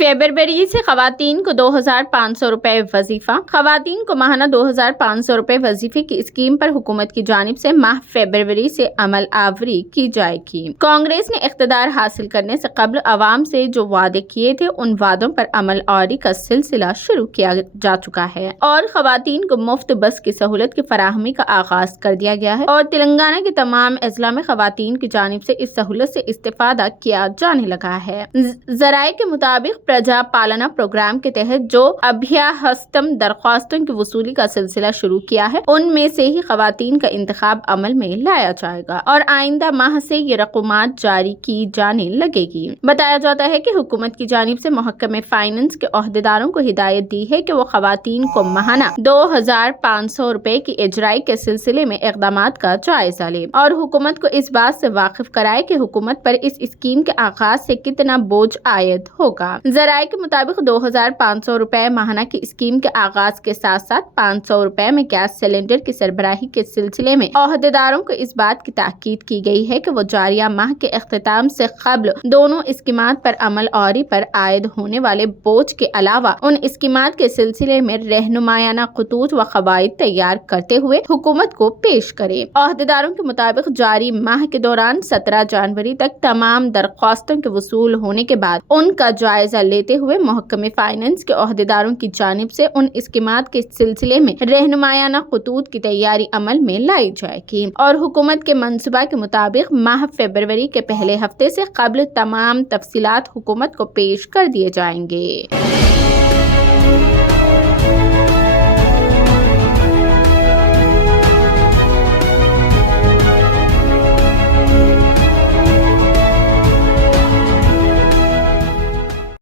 फरवरी से खवातीन को 2,500 रुपए वजीफा। खवातीन को माहाना 2,500 रुपए वजीफे की स्कीम पर हुकूमत की जानिब से माह फरवरी से अमल आवरी की जाएगी। कांग्रेस ने इख्तिदार हासिल करने से कबल अवाम से जो वादे किए थे उन वादों पर अमल आवरी का सिलसिला शुरू किया जा चुका है और खवातीन को मुफ्त बस की सहूलत की फराहमी का आगाज कर दिया गया है और तेलंगाना के तमाम अजला में खवातीन की जानिब से इस सहूलत से इस्तेफादा किया जाने लगा है। जराये के मुताबिक प्रजा पालना प्रोग्राम के तहत जो अभ्याहस्तम दरख्वास्तों की वसूली का सिलसिला शुरू किया है उनमें से ही खवातीन का इंतखाब अमल में लाया जाएगा और आइंदा माह से ये रकूमात जारी की जाने लगेगी। बताया जाता है कि हुकूमत की जानिब से महकमे फाइनेंस के ओहदेदारों को हिदायत दी है कि वो खवातीन को माहाना 2,500 रुपए की इजराई के सिलसिले में इक़दामात का जायजा ले और हुकूमत को इस बात से वाकिफ कराए कि हुकूमत पर इस स्कीम के आगाज से कितना बोझ आयद होगा। जराये के मुताबिक 2,500 रुपए माहाना की स्कीम के आगाज के साथ साथ 500 रुपए में गैस सिलेंडर की सरबराही के सिलसिले में ओहदेदारों को इस बात की ताकीद की गई है कि वो जारिया माह के इख्तिताम से कबल दोनों स्कीमात पर अमल आवरी पर आयद होने वाले बोझ के अलावा उन स्कीमात के सिलसिले में रहनुमायाना खतूत व कवायद तैयार करते हुए हुकूमत को पेश करे। ओहदेदारों के मुताबिक जारी माह के दौरान 17 जनवरी तक तमाम दरख्वास्तों के वसूल होने के बाद उनका जायजा लेते हुए महकमे फाइनेंस के ओहदेदारों की जानिब से उन स्कीमात के सिलसिले में रहनुमायाना खतूत की तैयारी अमल में लाई जाएगी और हुकूमत के मंसूबा के मुताबिक माह फरवरी के पहले हफ्ते से कबल तमाम तफसीलात हुकूमत को पेश कर दिए जाएंगे।